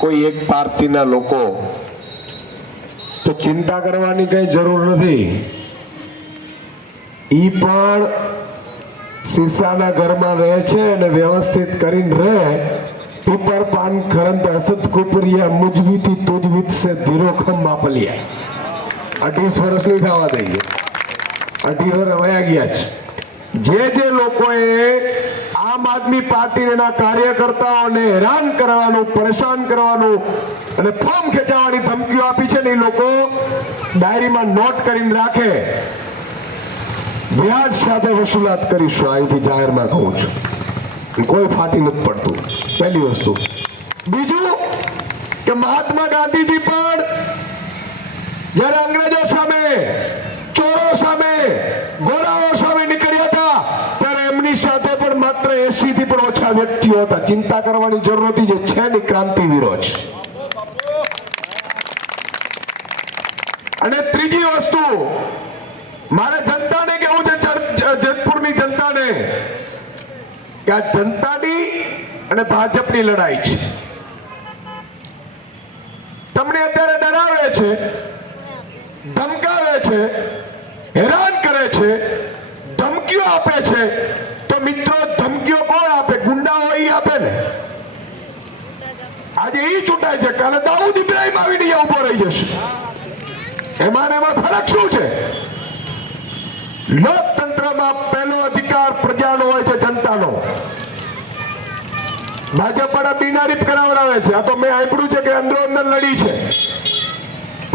કોઈ એક પાર્ટીના લોકો, તો ચિંતા કરવાની કઈ જરૂર નથી. ઈ પણ શીશાના ઘરમાં રહે છે અને વ્યવસ્થિત કરીને રહે. પીપર પાન ખરંત હસત કુપરિયા મુજવીથી તુજવીત સે ધીરો ખમ માપલિયા. 28 વર્ષ નહીં થવા દઈએ, 18 વર્ષ વયા ગયા છે. જે લોકોએ આમ આદમી પાર્ટીના કાર્યકર્તાઓને હેરાન કરવાનું, પરેશાન કરવાનું અને ફોર્મ ખેંચાવવાની ધમકીઓ આપી છે ને, એ લોકો ડાયરીમાં નોટ કરીને રાખે. વ્યાજ સાથે વસૂલાત કરીશું, અહીંથી જાહેરમાં કહું છું. કોઈ ફાટી નથી પડતું, પહેલી વસ્તુ. બીજું કે મહાત્મા ગાંધીજી પણ જ્યારે અંગ્રેજો સામે, ચોરો સામે, ગોરાઓ સામે નીકળ્યા હતા, ત્યારે એમની સાથે પણ માત્ર 80 થી પણ ઓછા વ્યક્તિઓ હતા. ચિંતા કરવાની જરૂર નથી, જે છે ને ક્રાંતિવીરો છે. અને ત્રીજી વસ્તુ મારે જનતાને કેવું છે, જેતપુરની જનતાને, કે આ જનતાની અને ભાજપની લડાઈ છે. તમને અત્યારે ડરાવે છે, ધમકાવે છે, હેરાન કરે છે, ધમકીઓ આપે છે. તો મિત્રો, ધમકીઓ કોણ આપે? ગુંડાઓ ઈ આપે ને. આજે ઈ ચૂંટાય છે, કાલે દાઉદ ઇબ્રાહિમ આવીને અહીંયા ઉભો રહી જશે. એમાં ફરક શું છે? લોકતંત્રમાં પહેલો અધિકાર પ્રજાનો હોય છે, જનતાનો. ભાજપ વાળા બિનારીફ કરાવડાવે છે. આ તો મેં સાંભળ્યું છે કે અંદરો અંદર લડી છે,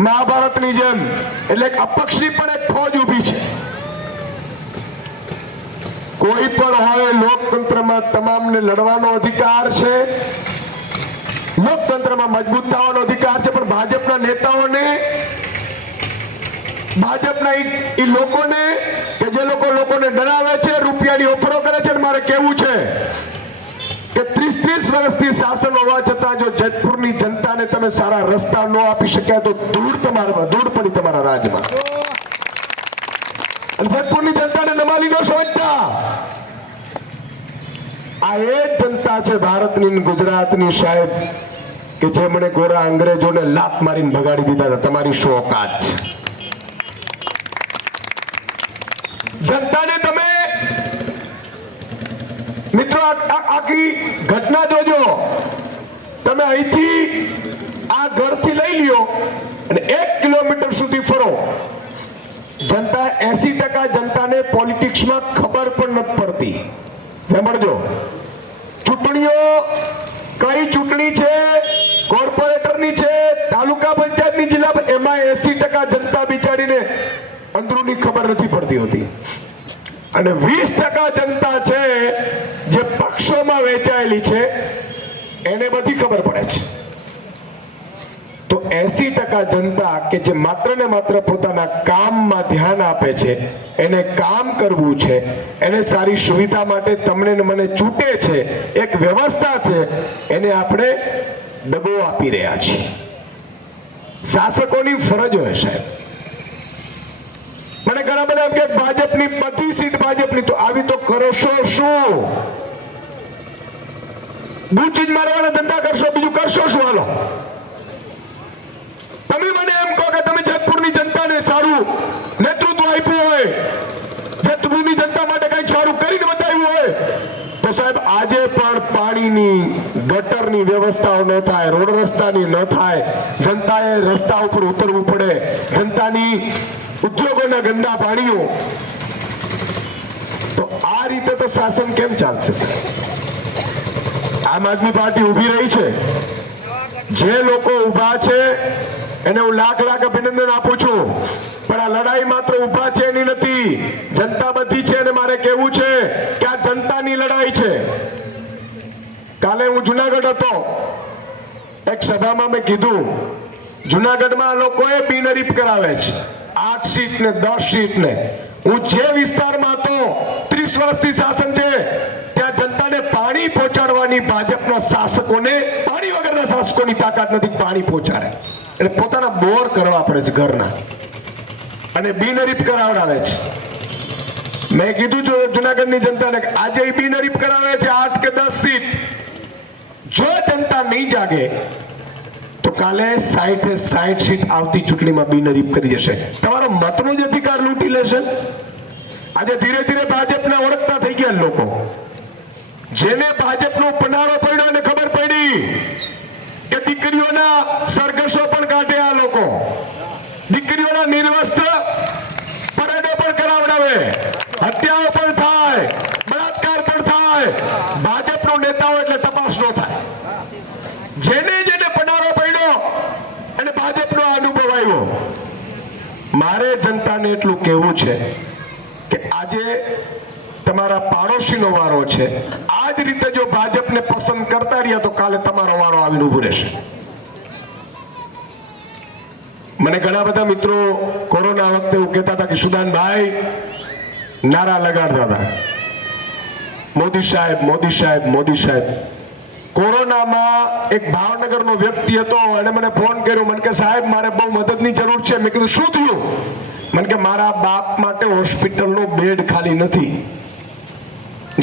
મહાભારતની જેમ. એટલે અપક્ષની પણ એક ફોજ ઊભી છે. કોઈ પણ હોય, લોકતંત્રમાં તમામને લડવાનો અધિકાર છે, લોકતંત્રમાં મજબૂત થવાનો અધિકાર છે. પણ ભાજપના નેતાઓને, ભાજપના એ લોકોને કે જે લોકોને ડરાવે છે, રૂપિયાની ઓફરો કરે છે, મારે કેવું છે કે 30 વર્ષથી શાસન હોવા છતાં જો જેતપુરની જનતાને તમે સારા રસ્તા ન આપી શક્યા, તો ધૂળ પડી તમારા રાજમાં. અને જેતપુરની જનતાને નમાલી ન સમજતા. આ એ જ જનતા છે ભારતની, ગુજરાતની સાહેબ, કે જેમણે ગોરા અંગ્રેજોને લાત મારીને ભગાડી દીધા હતા. તમારી શું ઓકાત છે? જનતાને તમે મિત્રો આખી ઘટના જોજો. તમે અહીંથી આ ઘરથી લઈ લ્યો અને 1 કિલોમીટર સુધી ફરો. જનતા 80% જનતાને પોલિટિક્સમાં ખબર પણ નથી પડતી. સાંભળજો, ચૂંટણીઓ કઈ ચૂંટણી છે, કોર્પોરેટરની છે, તાલુકા પંચાયતની, જિલ્લા, એમાં 80% જનતા બિચારીને અંદરૂની ખબર નથી પડતી હોતી. અને 20% જનતા છે જે પક્ષોમાં વહેંચાયેલી છે, એને બધી ખબર પડે છે. તો 80% જનતા કે જે માત્ર ને માત્ર પોતાના કામમાં ધ્યાન આપે છે, એને કામ કરવું છે, એને સારી સુવિધા માટે તમને ને મને ચૂંટે છે, એક વ્યવસ્થા છે, એને આપણે દગો આપી રહ્યા છીએ. શાસકોની ફરજ હોય સાહેબ. મને ઘણા બધા એમ કે ભાજપની બધી સીટ ભાજપની, તો આવી તો કરશો શું? બૂચી જ મારવાના ધંધા કરશો, બીજું કરશો શું? હાલો, તમે મને એમ કહો કે તમે જેતપુરની જનતાને સારું નેતૃત્વ આપ્યું હોય, જેતપુરની જનતા માટે કંઈક સારું કરીને બતાવ્યું હોય, તો સાહેબ આજે પણ પાણીની, ગટરની વ્યવસ્થાઓ ન થાય, રોડ રસ્તાની ન થાય, જનતાએ રસ્તા ઉપર ઉતરવું પડે, જનતાની ઉદ્યોગોના ગંદા પાણીઓ, તો આ રીતે તો શાસન કેમ ચાલશે? આમ આદમી પાર્ટી ઉભી રહી છે. જે લોકો ઉભા છે એને હું લાખ અભિનંદન આપું છું. પણ આ લડાઈ માત્ર ઉભા છે એની નથી, જનતા બધી છે. અને મારે કેવું છે કે આ જનતાની લડાઈ છે. કાલે હું જુનાગઢ હતો, એક સભામાં મેં કીધું, જુનાગઢમાં લોકોએ બિનહરીફ કરાવે છે 8 સીટ ને 10 સીટ ને. હું જે વિસ્તારમાં હતો, 30 વર્ષથી શાસન છે, ત્યાં જનતાને પાણી પહોંચાડવાની ભાજપના શાસકોને, પાણી વગરના શાસકોની તાકાત નથી પાણી પહોંચાડે. એટલે પોતાના બોર કરવા પડે છે ઘરના, અને બિનહરીફ કરાવડાવે છે. મેં કીધું જુનાગઢની જનતાને કે આજે બિનહરીફ કરાવે છે 8 કે 10 સીટ. જો જનતા નહીં જાગે તો કાલે 60 સીટ આવતી ચૂંટણીમાં બિનહરીફ કરી જશે. તમારો મતનો જ અધિકાર લૂંટી લેશે. આજે ધીરે ધીરે ભાજપને ઓળખતા થઈ ગયા લોકો. જેને ભાજપનો પનારો પડ્યો અને ખબર પડી કે દીકરીઓના સરઘસો પણ કાઢે આ લોકો, દીકરીઓના નિર્વસ્ત્ર પરેડો પણ કરાવડાવે, હત્યાઓ પણ થાય, બળાત્કાર પણ થાય, ભાજપનો નેતાઓ એટલે તપાસ ન થાય. જેને જેને પનારો પડ્યો અને ભાજપનો અનુભવ આવ્યો, મારે જનતાને એટલું કહેવું છે કે આજે તમારા પાડોશીનો વારો છે. આ જ રીતે જો ભાજપને પસંદ કરતા રહ્યા તો કાલે તમારો વારો આવીને ઉભો રહેશે. મને ઘણા બધા મિત્રો કોરોના વખતે એવું કહેતા હતા કે સુદાનભાઈ નારા લગાડતા હતા, મોદી સાહેબ, મોદી સાહેબ, મોદી સાહેબ. કોરોનામાં એક ભાવનગરનો વ્યક્તિ હતો, એને મને ફોન કર્યો, મને કે સાહેબ મારે બહુ મદદની જરૂર છે. મેં કીધું શું થયું? મને કે મારા બાપ માટે હોસ્પિટલનો બેડ ખાલી નથી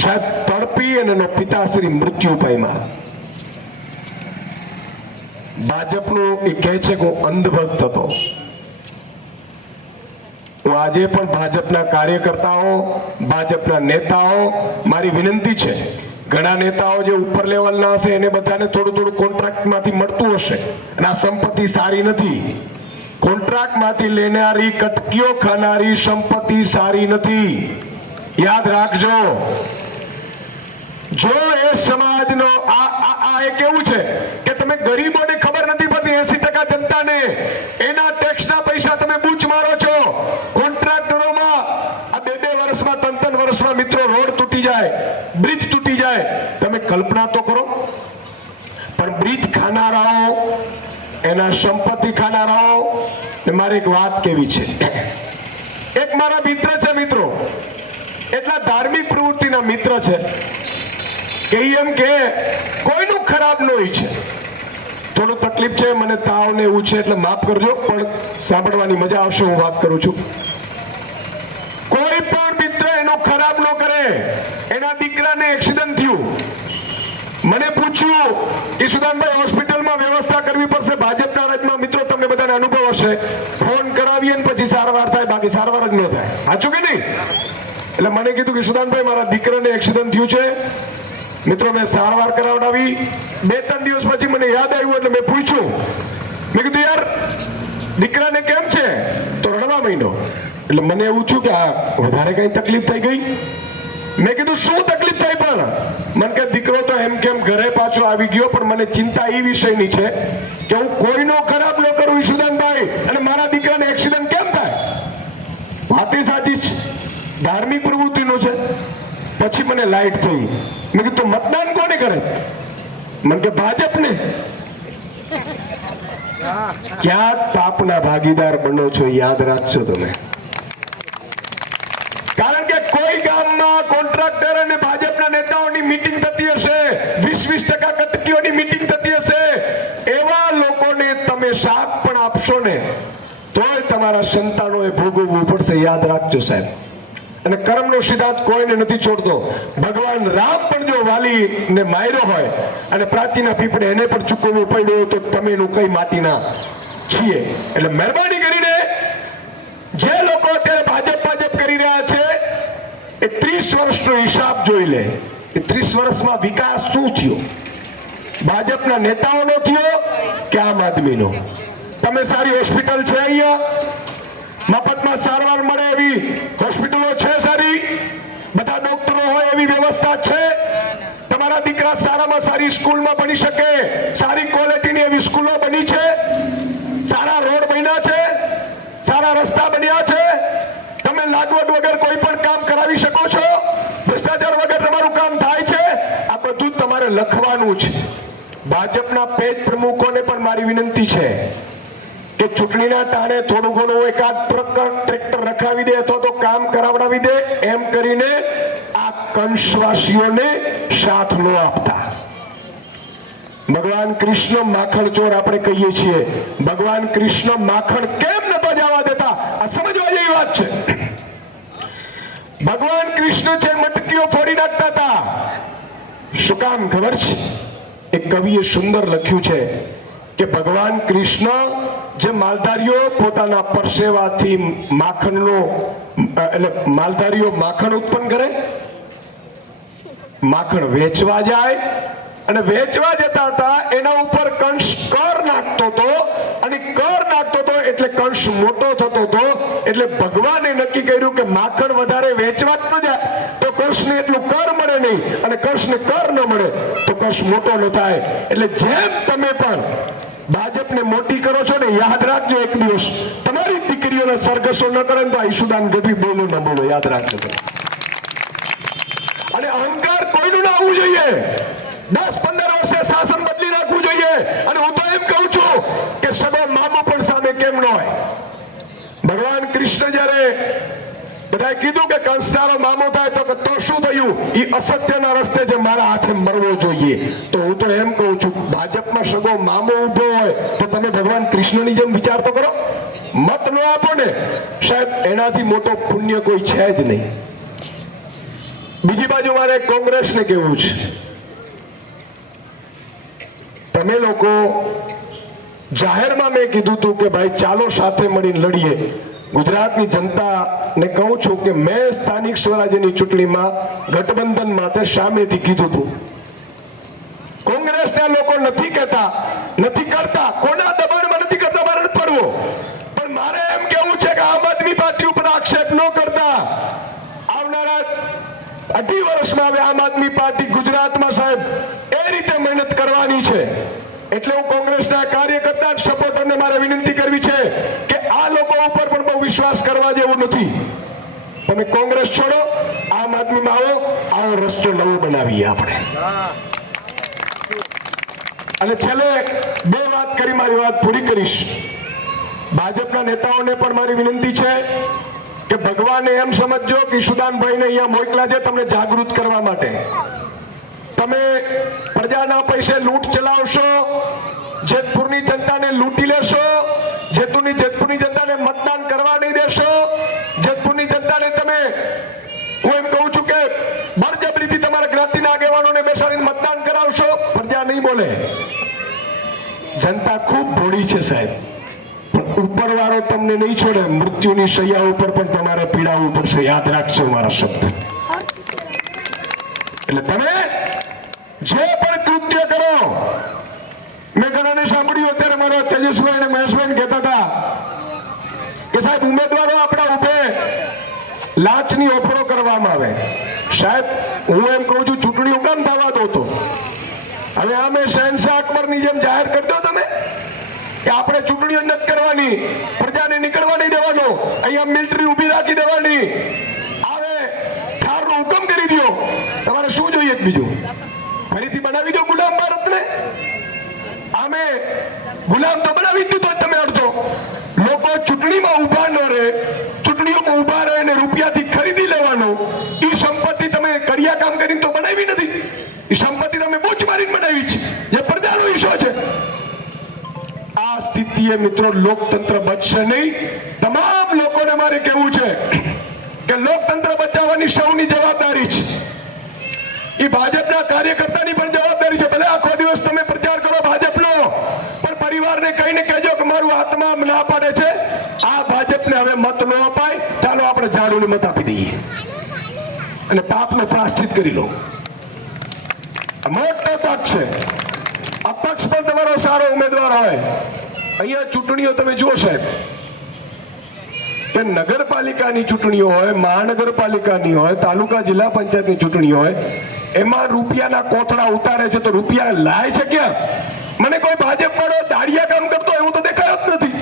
સાહેબ. તડપી અને એનો પિતાશ્રી મૃત્યુ પામ્યા. ભાજપનું એ કહે છે કે હું અંધભક્ત હતો. હું આજે પણ ભાજપના કાર્યકર્તાઓ, ભાજપના નેતાઓ, મારી વિનંતી છે, ઘણા નેતાઓ જે ઉપર લેવલના હશે એને બધાને થોડું થોડું કોન્ટ્રાક્ટમાંથી મળતું હશે અને આ સંપત્તિ સારી નથી. કોન્ટ્રાક્ટમાંથી લેનારી, કટકીઓ ખાનારી સંપત્તિ સારી નથી, યાદ રાખજો. જો એ સમાજનો આ એ કેવું છે કે તમે ગરીબોને ખબર નથી પડતી, 80% જનતાને એના ટેક્સના પૈસા તમે બૂચ મારો છો. કોન્ટ્રાક્ટરોમાં આ 2 વર્ષમાં 3 વર્ષમાં મિત્રો રોડ તૂટી જાય, બ્રિજ તૂટી જાય. તમે કલ્પના તો કરો. પણ બ્રિજ ખાનારાઓ, એના સંપત્તિ ખાનારાઓ ને મારે એક વાત કેવી છે. એક મારા મિત્ર છે, મિત્રો એટલા ધાર્મિક પ્રવૃત્તિના મિત્ર છે કે એમ કે કોઈનું ખરાબ ન હોય છે. થોડું તકલીફ છે, મને તાવ ને એવું છે એટલે માફ કરજો, પણ સાંભળવાની મજા આવશે. હું વાત કરું છું, કોઈ પણ મિત્ર એનો ખરાબ ન કરે. એના દીકરાને એક્સિડન્ટ થયું, મને પૂછ્યું કે સુદાનભાઈ હોસ્પિટલમાં વ્યવસ્થા કરવી પડશે. ભાજપના રાજમાં મિત્રો તમને બધાને અનુભવ હશે, ફોન કરાવીએ ને પછી સારવાર થાય, બાકી સારવાર જ ન થાય. સાચું કે નહીં? એટલે મને કીધું કે સુદાનભાઈ મારા દીકરાને એક્સિડન્ટ થયું છે. મિત્રો મેં સારવાર કરાવડાવી. 2-3 દિવસ પછી મને યાદ આવ્યું એટલે મેં પૂછ્યું, મેં કીધું યાર દીકરાને કેમ છે? તો રડવા માંડ્યો. એટલે મને એવું થયું કે આ વધારે કઈ તકલીફ થઈ ગઈ. મેં કીધું શું તકલીફ થઈ? પણ મને કે દીકરો તો એમ કેમ ઘરે પાછો આવી ગયો, પણ મને ચિંતા એ વિષયની છે કે હું કોઈનો ખરાબ ન કરું સુદાનભાઈ, અને મારા દીકરાને એક્સિડન્ટ કેમ થાય? વાત સાચી છે, ધાર્મિક પ્રવૃત્તિનું છે. પછી મને લાઈટ થઈ. મેં કીધું મતદાન કોને કરે? મને કે ભાજપને. ક્યાં તાપના ભાગીદાર બનો છો, યાદ રાખજો તમે. કારણ કે કોઈ ગામમાં કોન્ટ્રાક્ટર અને ભાજપના નેતાઓની મીટિંગ થતી હશે, 20% કટકીઓની મીટિંગ થતી હશે, એવા લોકોને તમે સાથ પણ આપશો ને તોય તમારા સંતાનોએ ભોગવવું પડશે. યાદ રાખજો સાહેબ. અને કર્મનો સિદ્ધાંત કોઈને નથી છોડતો. ભગવાન રામ પણ જો વાલીને માર્યો હોય અને પ્રાચીના પીપળે એને પણ ચૂકવવું પડ્યું હોય તો તમે એનું કઈ માટીના છીએ. એટલે મહેરબાની કરીને જે લોકો અત્યારે ભાજપ કરી રહ્યા છે એ 30 વર્ષનો હિસાબ જોઈ લે. એ 30 વર્ષમાં વિકાસ શું થયો? ભાજપના નેતાઓનો થયો કે આમ આદમીનો? તમે સારી હોસ્પિટલ છે, અહીંયા મફતમાં સારવાર મળે એવી હોસ્પિટલો છે, સારી બધા ડોક્ટરો હોય એવી વ્યવસ્થા છે. તમારા દીકરા સારામાં સારી સ્કૂલમાં ભણી શકે, સારી ક્વોલિટીની એવી સ્કૂલો બની છે, સારા રોડ બન્યા છે, સારા રસ્તા બન્યા છે. તમે લાગવડ વગર કોઈ પણ કામ કરાવી શકો છો, ભ્રષ્ટાચાર વગર તમારું કામ થાય છે. આ બધું તમારે લખવાનું છે. ભાજપના પેજ પ્રમુખોને પણ મારી વિનંતી છે કે ચૂંટણીના ટાણે થોડું ઘણું એકાદ ટ્રેક્ટર રખાવી દે અથવા તો કામ કરાવડાવી દે, એમ કરીને આ કંસવાસીઓને સાથ ન આપતા. ભગવાન કૃષ્ણ માખણ ચોર આપણે કહીએ છીએ. ભગવાન કૃષ્ણ માખણ કેમ નતા જવા દેતા? આ સમજવા જેવી વાત છે. ભગવાન કૃષ્ણ છે મટકીઓ ફોડી નાખતા હતા. શું કામ ખબર છે? એક કવિએ સુંદર લખ્યું છે કે ભગવાન કૃષ્ણ જે માલધારીઓ પોતાના પરસેવાથી માખણનો એટલે માલધારીઓ માખણ ઉત્પન્ન કરે, માખણ વેચવા જાય અને વેચવા જતા હતા એના ઉપર કંસ કર નાખતો હતો અને કર નાખતો હતો એટલે કંસ મોટો થતો હતો. એટલે ભગવાને નક્કી કર્યું કે માખણ વધારે વેચવા જ ન જાય તો કંસને એટલું કર મળે નહીં અને કંસને કર ન મળે તો કંસ મોટો ન થાય. એટલે જેમ તમે પણ ભાજપને મોટી કરો છો ને, યાદ રાખજો એક દિવસ તમારી દીકરીઓને સરઘસો ન કરે તો ઈશુદાન ગઢવી બોલો ન બોલો, યાદ રાખજો. અને અહંકાર કોઈનું ના આવવું જોઈએ. 10-15 વર્ષે શાસન બદલી નાખવું જોઈએ. અને હું તો એમ કહું છું કે સગો મામો પણ સામે કેમ ન હોય. ભગવાન કૃષ્ણ જ્યારે બધાએ કીધું કે કંસ તારો મામો થાય તો શું થયું? એ અસત્યના રસ્તે છે, મારા હાથે મરવો જોઈએ. તો હું તો એમ કહું છું ભાજપમાં સગો મામો ઉભો હોય તો તમે ભગવાન કૃષ્ણની જેમ વિચાર તો કરો. મત ન આપો ને સાહેબ, એનાથી મોટો પુણ્ય કોઈ છે જ નહીં. બીજી બાજુ મારે કોંગ્રેસને કહેવું છે, તમે લોકો જાહેરમાં મેં કીધું હતું કે ભાઈ ચાલો સાથે મળીને લડીએ. ગુજરાતની જનતાને કહું છું કે મેં સ્થાનિક સ્વરાજ્યની ચૂંટણીમાં ગઠબંધન માટે સામેથી કીધું હતું. કોંગ્રેસના લોકો નથી કહેતા, નથી કરતા, કોના દબાણમાં નથી કરતા, મારે પડવો. પણ મારે એમ કેવું છે કે આમ આદમી પાર્ટી ઉપર આક્ષેપ ન કરતા. આવનારા 2.5 વર્ષમાં હવે આમ આદમી પાર્ટી ગુજરાતમાં સાહેબ એ રીતે મહેનત કરવાની છે. એટલે હું કોંગ્રેસના કાર્યકર્તા સપોર્ટરને મારે વિનંતી કરવી છે કે આ લોકો ઉપર પણ બહુ વિશ્વાસ કરવા જેવું નથી. તમે કોંગ્રેસ છોડો, આમ આદમીમાં આવો રસ્તો નવો બનાવીએ આપણે. અને છેલ્લે 2 વાત કરી, મારી વાત પૂરી કરીશ. ભાજપના નેતાઓને પણ મારી વિનંતી છે કે ભગવાને એમ સમજો કે ઈશુદાનભાઈને અહીંયા મોકલા છે તમને જાગૃત કરવા માટે. તમે પ્રજાના પૈસે લૂંટ ચલાવશો, જેતપુરની જનતાને લૂંટી લેશો, જેતપુરની જનતાને મતદાન કરવા નહીં દેશો, જેતપુરની જનતાને તમે, હું એમ કહું છું કે બળજબરીથી તમારા જ્ઞાતિના આગેવાનોને બેસાડીને મતદાન કરાવશો, પ્રજા નહીં બોલે. જનતા ખૂબ ભોળી છે સાહેબ, પણ ઉપરવાળો તમને નહીં છોડે. મૃત્યુની શૈયા ઉપર પણ તમારે પીડાવવું પડશે, યાદ રાખજો મારા શબ્દ. એટલે તમે જે પણ કૃત્ય કરો, મેં ઘણાને સાંભળ્યું અત્યારે મારા તેજસભાઈ અને મહેશભાઈ કહેતા હતા કે સાહેબ ઉમેદવારો આપણા ઉભે લાંચની ઓફરો કરવામાં આવે. સાહેબ હું એમ કહું છું ચૂંટણી હું કામ થવા દો તો હવે આમે શહેનશાહ અકબરની જેમ જાહેર કરી દો તમે કે આપણે ચૂંટણીઓ નથી કરવાની, પ્રજાને નીકળવા નહીં દેવાનો, અહીંયા મિલિટરી ઊભી રાખી દેવાની, આવે ઠારનો હુકમ કરી દો. તમારે શું જોઈએ બીજું? ફરીથી બનાવી દો ગુલામ ભારતને. આમે ગુલામ તો બનાવી દીધો તમે અડધો. લોકો ચૂંટણીમાં ઊભા ન રહે, ચૂંટણીઓમાં ઊભા રહે અને રૂપિયાથી ખરીદી લેવાનો. એ સંપત્તિ તમે કડિયા કામ કરીને તો બનાવી નથી, એ સંપત્તિ તમે બૂચ મારીને બનાવી છે, જે પ્રજાનો હિસ્સો છે. આ સ્થિતિએ મિત્રો લોકતંત્ર બચશે નહીં. તમામ લોકોને મારે કહેવું છે કે લોકતંત્ર બચાવવાની સૌની જવાબદારી છે. એ ભાજપના કાર્યકર્તાની પણ જવાબદારી છે. ભલે આખો દિવસ તમે પ્રચાર કરો ભાજપનો, પણ પરિવારને કહીને કહેજો કે મારું આત્મા ના પાડે છે, આ ભાજપને હવે મત ન અપાય, ચાલો આપણે ઝાડુને મત આપી દઈએ અને પાપનો પ્રાયશ્ચિત કરી લો. મોટો તક છે. અપક્ષ પણ તમારો સારો ઉમેદવાર હોય. અહીંયા ચૂંટણીઓ તમે જુઓ સાહેબ કે નગરપાલિકાની ચૂંટણીઓ હોય, મહાનગરપાલિકાની હોય, તાલુકા જિલ્લા પંચાયતની ચૂંટણી હોય, એમાં રૂપિયાના કોથળા ઉતારે છે તો રૂપિયા લાય છે ક્યાં? મને કોઈ ભાજપ વાળો દાડિયા કામ કરતો એવું તો દેખાયો જ નથી.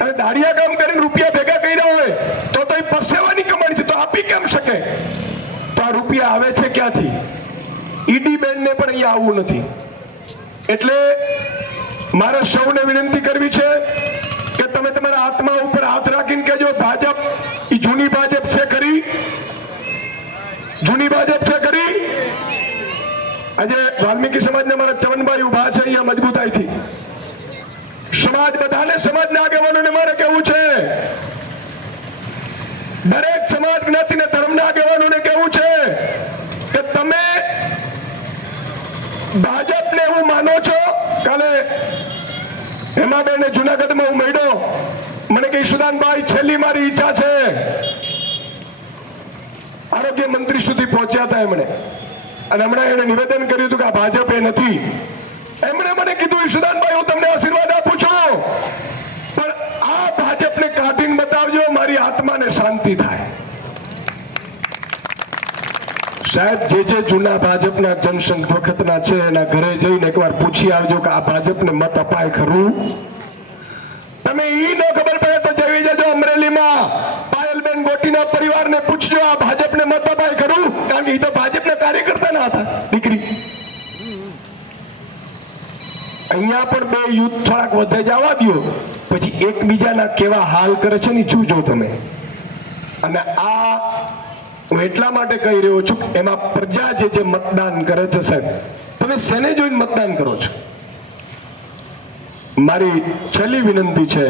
અને દાડિયા કામ કરીને રૂપિયા ભેગા કર્યા હોય તો એ પરસેવાની કમાણી છે, તો આપી કેમ શકે? તો આ રૂપિયા આવે છે ક્યાંથી? ઈડી બેન્ડને પણ અહીંયા આવવું નથી. એટલે મારે સૌને વિનંતી કરવી છે કે તમે તમારા આત્મા ઉપર હાથ રાખીને કહેજો ભાજપ એ જૂની ભાજપ છે ખરી? જૂની ભાજપ છે ખરી? આજે વાલ્મીકી સમાજના મારા ચવનભાઈ ઉભા છે અહીંયા મજબૂતાઈથી. સમાજ બધાને, સમાજના આગેવાનોને મારે કહેવું છે, દરેક સમાજ જ્ઞાતિના ધર્મના આગેવાનોને કહેવું છે કે તમે ભાજપને એવું માનો છો? કાલે હેમાબેન જુનાગઢમાં હું મળ્યો, મને કહે સુદાનભાઈ છેલ્લી મારી ઈચ્છા છે. આરોગ્ય મંત્રી સુધી પહોંચ્યા હતા એમણે, અને હમણાં એને નિવેદન કર્યું હતું કે આ ભાજપ એ નથી. એમણે મને કીધું સુદાનભાઈ હું તમને આશીર્વાદ આપું છું, પણ આ ભાજપને કાઢીને બતાવજો, મારી આત્માને શાંતિ થાય. સાહેબ જે જૂના ભાજપના જનસંઘ વખતના છે એના ઘરે જઈને એકવાર પૂછી આવજો કે આ ભાજપને મત અપાય ખરું. તમે ઈ ન ખબર પડે તો જઈ જજો અમરેલીમાં પાયલબેન ગોટીના પરિવારને પૂછજો આ ભાજપને મત અપાય ખરું, કારણ કે એ તો ભાજપના કાર્યકર્તા ના હતા દીકરી. અહીંયા પણ બે યુથ થોડાક વધે જવા દો, પછી એકબીજાના કેવા હાલ કરે છે ને જોજો તમે. અને આ હું એટલા માટે કહી રહ્યો છું કે એમાં પ્રજા જે મતદાન કરે છે સાહેબ, તમે શેને જોઈને મતદાન કરો છો? મારી છેલ્લી વિનંતી છે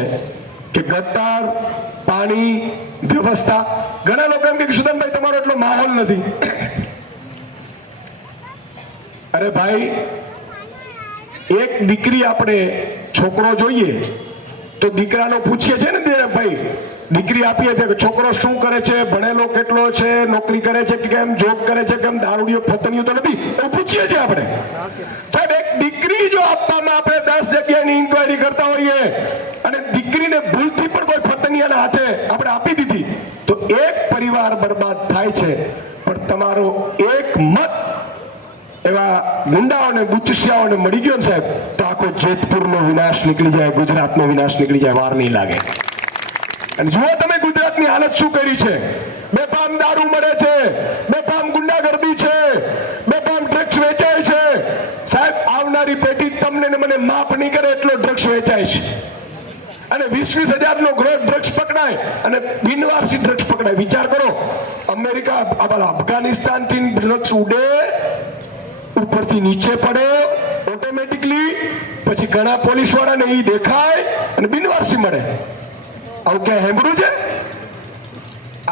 કે ગટર, પાણી, વ્યવસ્થા. ઘણા લોકો એમ કે સુદાનભાઈ તમારો એટલો માહોલ નથી. અરે ભાઈ, એક દીકરી આપણે છોકરો જોઈએ તો દીકરાનો પૂછીએ છે ને ભાઈ, દીકરી આપીએ છીએ કે છોકરો શું કરે છે, ભણેલો કેટલો છે, નોકરી કરે છે કે કેમ, જોબ કરે છે કેમ, દારૂડિયો ફતનિયો તો નથી, એવું પૂછીએ છીએ આપણે. સાહેબ એક દીકરી જો આપવામાં આપણે 10 જગ્યાની ઇન્ક્વાયરી કરતા હોઈએ અને દીકરીને ભૂલથી પણ કોઈ ફતનિયાના હાથે આપણે આપી દીધી તો એક પરિવાર બરબાદ થાય છે. પણ તમારો એક મત એવા ગુંડાઓને બુચસિયાઓને મળી ગયો ને સાહેબ, તો આખો જેતપુરનો વિનાશ નીકળી જાય, ગુજરાતનો વિનાશ નીકળી જાય, વાર નહીં લાગે. અને જુઓ તમે ગુજરાતની હાલત શું કરી છે. બેફામ દારૂ મળે છે, બેફામ ગુંડાગર્દી છે, બેફામ ડ્રગ્સ વેચાય છે. સાહેબ આવનારી પેઢી તમને ને મને માફ નહીં કરે એટલો ડ્રગ્સ વેચાય છે. અને 20-20 હજારનો ડ્રગ્સ પકડાય અને બિનવારસી ડ્રગ્સ પકડાય. વિચાર કરો, અમેરિકા અફઘાનિસ્તાન થી ડ્રગ્સ ઉડે, ઉપરથી નીચે પડે ઓટોમેટિકલી, પછી ઘણા પોલીસ વાળાને ઈ દેખાય અને બિનવારસી મળે. આવું ક્યાં સાંભળ્યું છે?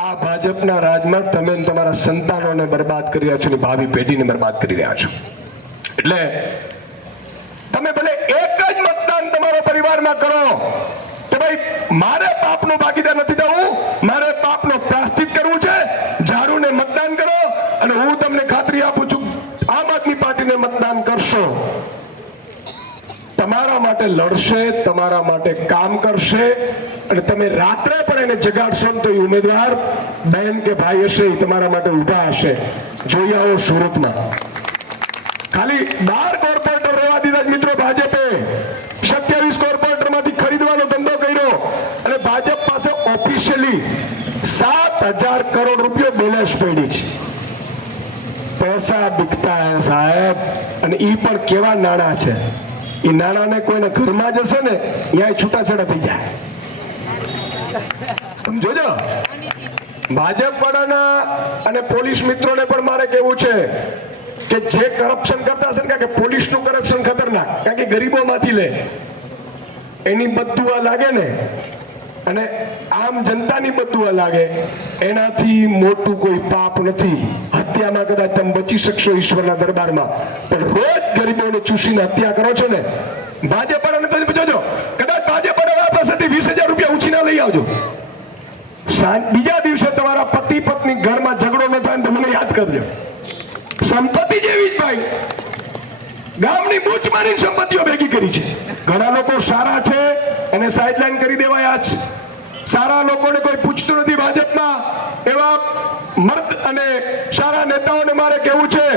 આ ભાજપના રાજમાં તમે તમારા સંતાનોને બરબાદ કરી રહ્યા છો અને ભાવિ પેઢીને બરબાદ કરી રહ્યા છો. એટલે તમે ભલે એક જ મતદાન તમારો પરિવારમાં કરો કે ભાઈ મારે પાપનો ભાગીદાર નથી થવું, મારે પાપનો પ્રાયશ્ચિત કરવું છે, ઝાડુને મતદાન કરો. અને હું તમને ખાતરી આપું છું આમ આદમી પાર્ટીને મતદાન કરશો, તમારા માટે લડશે, તમારા માટે કામ કરશે, અને તમે રાત્રે પણ એને જગાડશો તો એ ઉમેદવાર બહેન કે ભાઈ હશે એ તમારા માટે ઉભા હશે. જોઈ આવો સુરતમાં ખાલી 12 કોર્પોરેટર રહેવા દીધા મિત્રો ભાજપે. 27 કોર્પોરેટરમાંથી ખરીદવાનો ધંધો કર્યો અને ભાજપ પાસે ઓફિશિયલી 7,000 કરોડ રૂપિયા બેલેન્સ પડી છે. પૈસા બિકતા હે સાહેબ, અને ઈ પણ કેવા નાણાં છે. એ નાણાને કોઈના ઘરમાં જશે ને ત્યાં છૂટાછેડા થઈ જાય. જોજો ભાજપ વાળાના અને પોલીસ મિત્રોને પણ મારે કેવું છે કે જે કરપ્શન કરતા હશે ને, કે પોલીસનું કરપ્શન ખતરનાક, કારણ કે ગરીબોમાંથી લે, એની બદદુઆ લાગે ને, અને આમ જનતાની બદદુઆ લાગે, એનાથી મોટું કોઈ પાપ નથી. હત્યામાં કદાચ તમે બચી શકશો ઈશ્વરના દરબારમાં, પણ રોજ ગરીબોને ચૂસીને હત્યા કરો છો ને. ભાજપ વાળાને તો જોજો, કદાચ ભાજપ વાળા પાસેથી 20,000 રૂપિયા ઉછીના લઈ આવજો, બીજા દિવસે તમારા પતિ પત્ની ઘરમાં ઝઘડો ન થાય તો મને યાદ કરજો. સંપત્તિ જેવી જ ભાઈ, ગામની બૂચ મારીને સંપત્તિઓ ભેગી કરી છે. ઘણા લોકો સારા છે એને સાઇડલાઇન કરી દેવાયા છે. સારા લોકોને કોઈ પૂછતું નથી ભાજપમાં. એવા મર્દ અને સારા નેતાઓને મારે કહેવું છે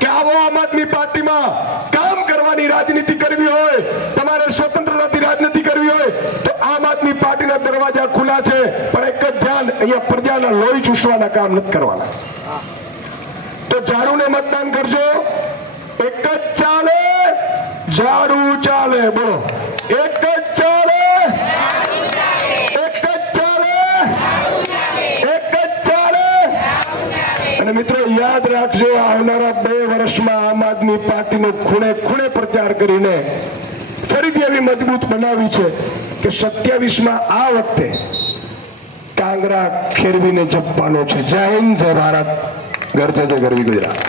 કે આવો આમ આદમી પાર્ટીમાં કામ કરવાની રાજનીતિ કરવી હોય, તમારે સ્વતંત્રતાથી રાજનીતિ કરવી હોય તો આમ આદમી પાર્ટીના દરવાજા ખુલ્લા છે. પણ એક જ ધ્યાન, અહીંયા પ્રજાના લોહી ચૂસવાના કામ નથી કરવાના. તો ઝાડુને મતદાન કરજો. એક જ ચાલે, ઝાડુ ચાલે. બોલો, એક જ ચાલે, એક જ ચાલે, એક જ ચાલે. અને મિત્રો યાદ રાખજો, આવનારા 2 વર્ષમાં આમ આદમી પાર્ટીનો ખૂણે ખૂણે પ્રચાર કરીને ફરીથી એવી મજબૂત બનાવી છે કે 27માં આ વખતે કાંગરા ખેરવીને જપવાનો છે. જય હિન્દ, જય ભારત, ઘર જય ગરવી ગુજરાત.